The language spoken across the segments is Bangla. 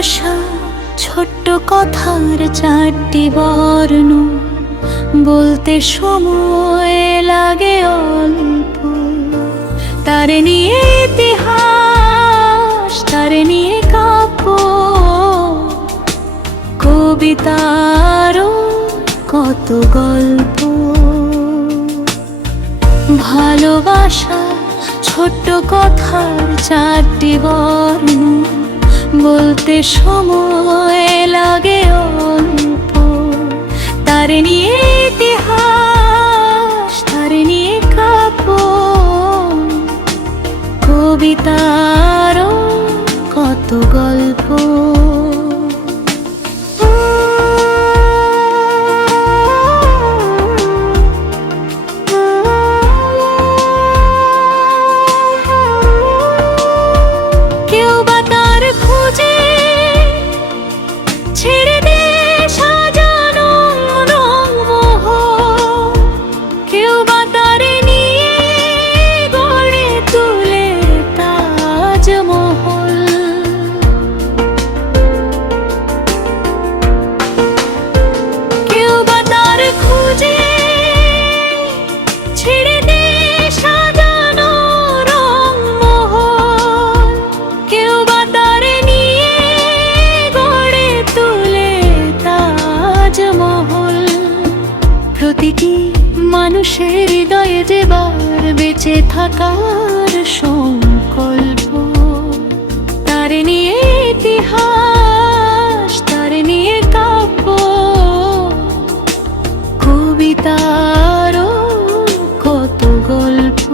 ভালোবাসা ছোট্ট কথার চারটি বর্ণ, বলতে সময় লাগে অল্প। তার নিয়ে ইতিহাস, তার নিয়ে কাব্য, কবিতারও কত গল্প। ভালোবাসা ছোট্ট কথার চারটি বর্ণ, বলতে সময় লাগে অল্প। তার নিয়ে ইতিহাস, তার নিয়ে কাব্য, কবিতারও কত গল্প। প্রতিটি মানুষের হৃদয়ে যেবার বেঁচে থাকার সংকল্প। তার নিয়ে ইতিহাস, তার নিয়ে কাব্য, কবিতারও কত গল্প।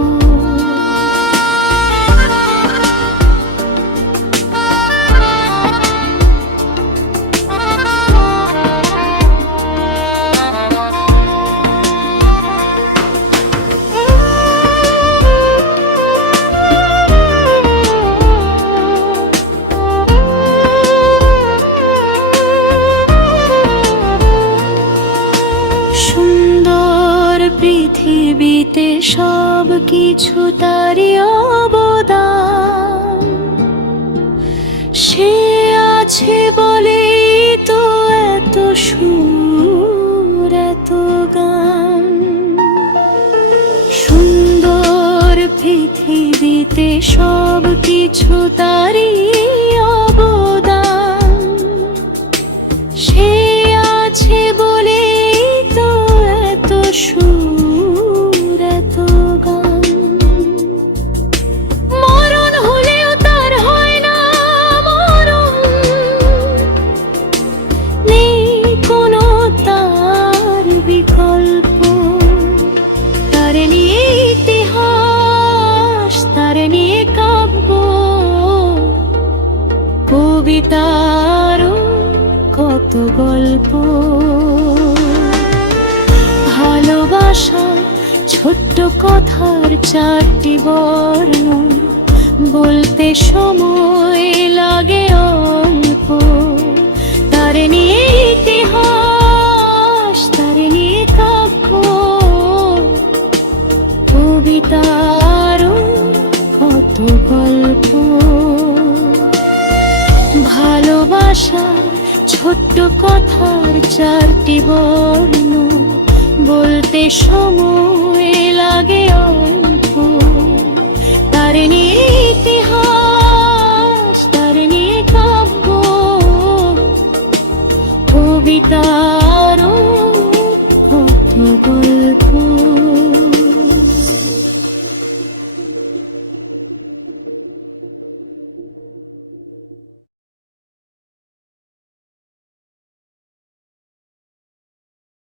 পৃথিবীতে সব কিছু তারই অবদান, সে আছে বলেই তো এত সুর, এত গান। সুন্দর পৃথিবীতে সব কিছু তারই অবদান, সে আছে বলেই তো এত সুর, কবিতারও কত গল্প। ভালোবাসা ছোট্ট কথার চারটি বর্ণ, বলতে সময় লাগে অল্প। তার নিয়ে ইতিহাস, তার নিয়ে কাব্য, কবিতারও কত গল্প। ভালোবাসা ছোট্ট কথার চারটি বর্ণ, বলতে সময় লাগে অল্প। তার নিয়ে